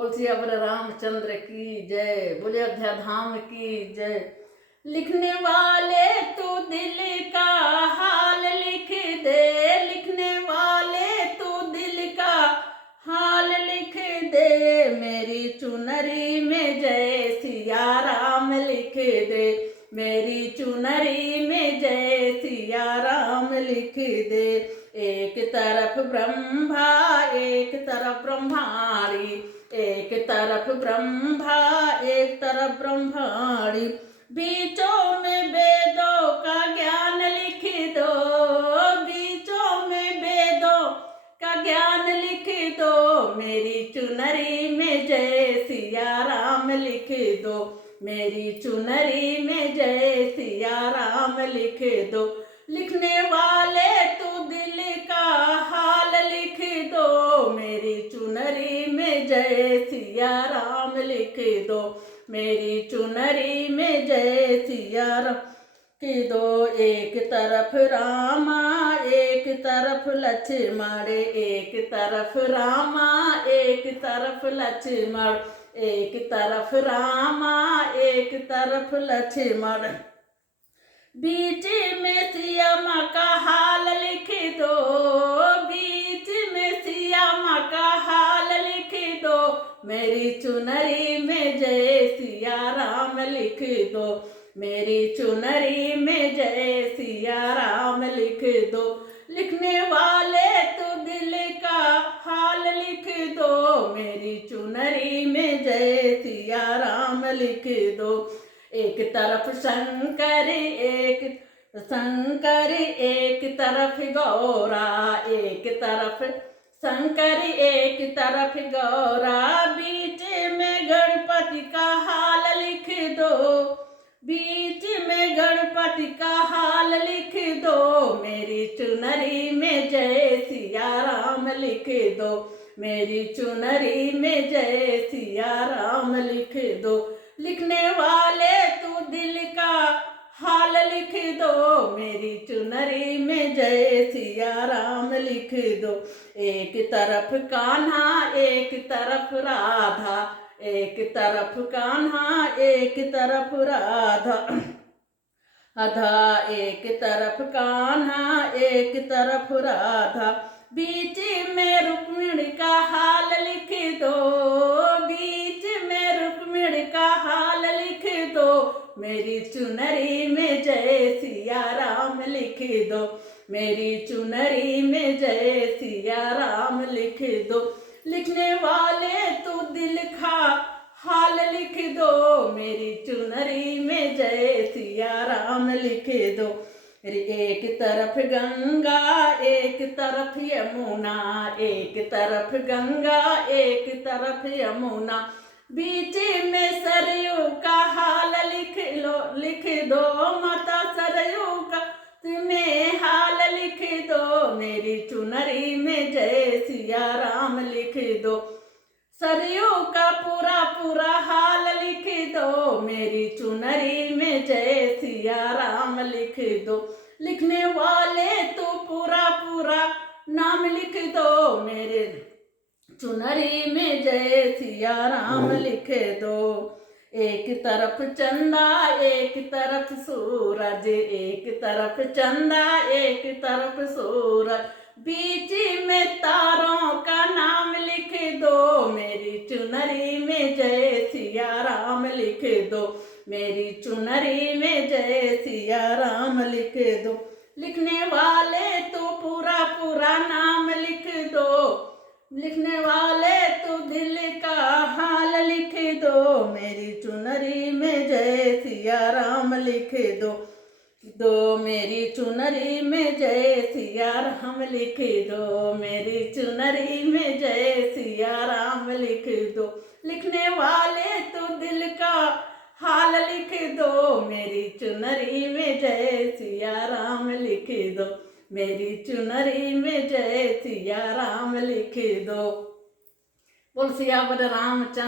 बोल सियावर रामचंद्र की जय, बोले अयोध्या धाम की जय। लिखने वाले तू दिल का हाल लिख दे, लिखने वाले तू दिल का हाल लिख दे, मेरी चुनरी में जय सिया राम लिख दे, मेरी चुनरी में जय सिया राम लिख दे। एक तरफ ब्रह्मा एक तरफ ब्रह्माणी, एक तरफ ब्रह्मा एक तरफ ब्रह्माणी, बीचों में वेदों का ज्ञान लिख दो, बीचों में वेदों का ज्ञान लिख दो, मेरी चुनरी में जय सिया राम लिख दो, मेरी चुनरी में जय सिया राम लिख दो। लिखने वाले तू दिल का हाल लिख दो, मेरी चुनरी में जय सिया राम लिख दो, मेरी चुनरी में जय सिया राम लिख दो। एक तरफ रामा एक तरफ लक्ष्मण, एक तरफ रामा एक तरफ लक्ष्मण, एक तरफ रामा एक तरफ लक्ष्मण, बीच में सिया माँ का हाल लिख दो, बीच में सिया माँ का हाल लिख दो, मेरी चुनरी में जय सिया राम लिख दो, मेरी चुनरी में जय सिया राम लिख दो। लिखने वाले तू दिल का हाल लिख दो, मेरी चुनरी में जय सिया राम लिख दो। एक तरफ शंकर एक तरफ गौरा, एक तरफ शंकर एक तरफ गौरा, बीच में गणपति का हाल लिख दो, बीच में गणपति का हाल लिख दो, मेरी चुनरी में जय सिया राम लिख दो, मेरी चुनरी में जय सिया राम लिख दो। लिखने वाले तू दिल का हाल लिख दो, मेरी चुनरी में जय सिया राम लिख दो। एक तरफ कान्हा एक तरफ राधा, एक तरफ कान्हा एक तरफ राधा, आधा एक तरफ कान्हा एक तरफ राधा, बीच में रुक्मिणी का हाल लिख दो, बीच में रुक्मिणी का हाल लिख दो, मेरी चुनरी में जय सिया राम लिख दो, मेरी चुनरी में जय सिया राम लिख दो। लिखने वाले तू दिल का हाल लिख दो, मेरी चुनरी में जय सिया राम लिख दो। एक तरफ गंगा एक तरफ यमुना, एक तरफ गंगा एक तरफ यमुना, बीच में सरयू का हाल लिख दो, माता सरयू का तुम्हें हाल लिख दो, मेरी चुनरी में जय सिया राम लिख दो, सरयू का पूरा पूरा हाल लिख दो, मेरी चुनरी में जय सिया राम लिख दो। लिखने वाले तो पूरा पूरा नाम लिख दो, मेरे चुनरी में जय सिया राम लिख दो। एक तरफ चंदा एक तरफ सूरज, एक तरफ चंदा एक तरफ सूरज, बीच में तारों का नाम लिख दो, मेरी चुनरी में जय सिया राम लिख दो, मेरी चुनरी में जय सिया राम लिख दो। लिखने वाले तो पूरा पूरा नाम लिख दो, लिखने वाले तो दिल का हाल लिख दो, मेरी चुनरी में जय सिया राम लिख दो, मेरी चुनरी में जय सिया राम लिख दो, मेरी चुनरी में जय सिया राम लिख दो। लिखने वाले तो दिल का हाल लिख दो, मेरी चुनरी में जय सिया राम लिख दो, मेरी चुनरी में जय सिया राम लिख दो। बोल सियावर रामचंद्र।